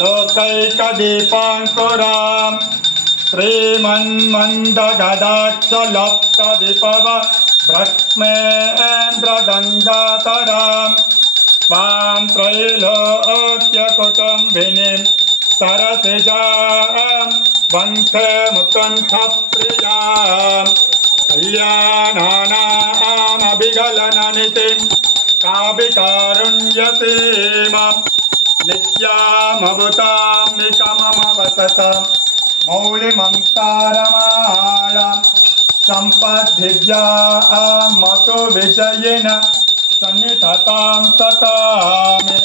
लोकैकदीपाङ्कुराम् श्रीमन्मन्दगदाक्षलप्तविपव ब्रह्मेन्द्रगङ्गातराम् त्वां त्रैलोक्यकुटुम्बिनीं सरसिजां वन्थे मुकुन्थप्रियाँ कल्याणानामभिगलननितिं काभिकारुण्यसीमाम् नित्यामभुतां निकममवसतां मौलिमन्तारमालां सम्पद्धिव्यां मतो विजयिन सन्निधतां सतामि।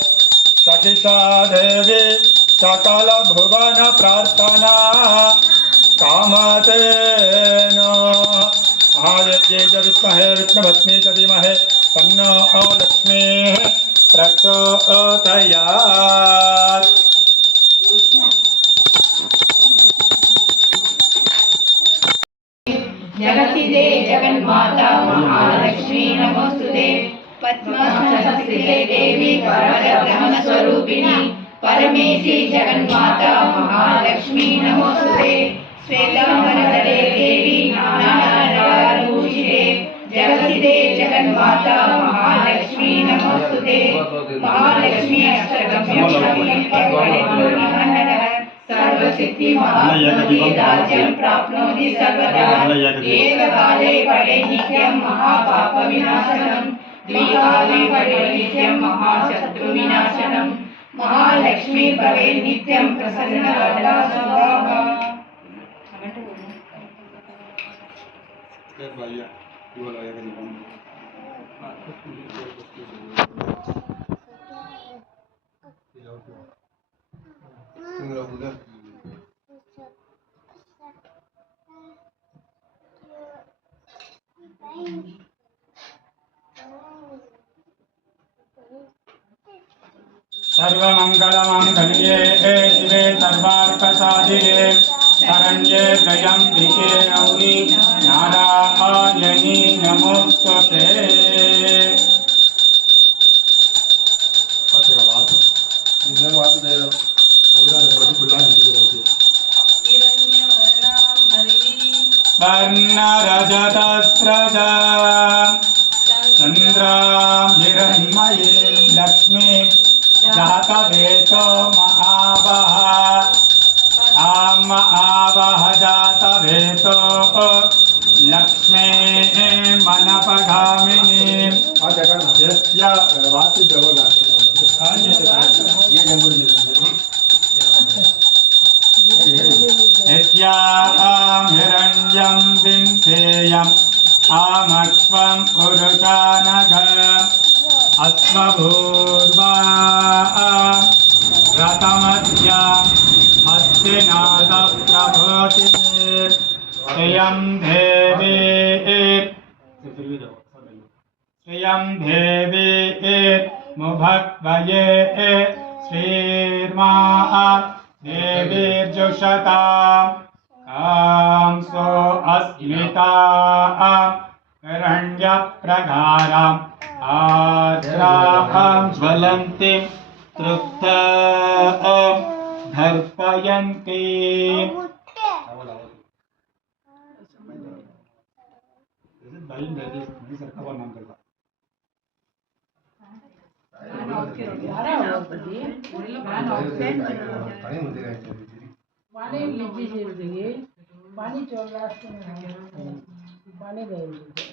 सखिषा देवी सकलभुवनप्रार्थना। कामतेन आदित्ये च विद्महे विष्णुभद्मे च धीमहि। तन्नो लक्ष्मीः। प्रचोदयात्। जगतिदे जगन्माता महालक्ष्मी नमोस्तुते पद्मसंस्थिते देवी परब्रह्मस्वरूपिणी परमेशी जगन्माता महालक्ष्मी नमोस्तुते श्वेतांबरधरे देवी नानाभूषिते जगतिदे जगन्माता महालक्ष्मी नमोस्तुते। महालक्ष्मी अष्टगम्यं सर्वसिद्धि राज्यं प्राप्नोति सर्वदा। एककाले पडे नित्यं महापापविनाशनं। द्विकाले पडे नित्यं महाशत्रुविनाशनं। महालक्ष्मी भवे नित्यं प्रसन्नवरदा स्वाहा सर्वमङ्गलमाङ्गल्ये शिवे सर्वार्थसाधिके शरण्ये त्र्यम्बिके गौरी नारायणी नमोस्तुते वर्णरजतस्रज चन्द्रां हिरण्मयीं लक्ष्मी जातवेतो महावः आम आवह जातवेतो लक्ष्मी मनपगामिनी यस्य वाति जवगा यस्यां हिरण्यं विन्धेयम् आमक्ष्वं पुरुषानघ। अस्मभूर्वा रतमद्या हस्तिनाथप्रभोति। श्रियं देवी। श्रियं देवी मुभक्वये श्रीर्मा देवीर्जुषता कांसो अस्मिता हिरण्यप्रगाराम् आद्रां ज्वलन्तीं तृप्त धर्पयन्ति। पानी लीजिए चाहिए पानी चल रहा है। पानी दे दीजिए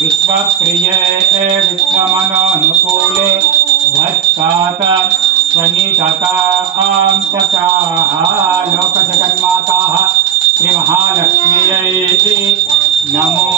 विश्वप्रिये विश्वमनोनुकूले भट्टात शनिततां सचाः लोकजगन्माताः। श्रीमहालक्ष्म्यै नमो नमः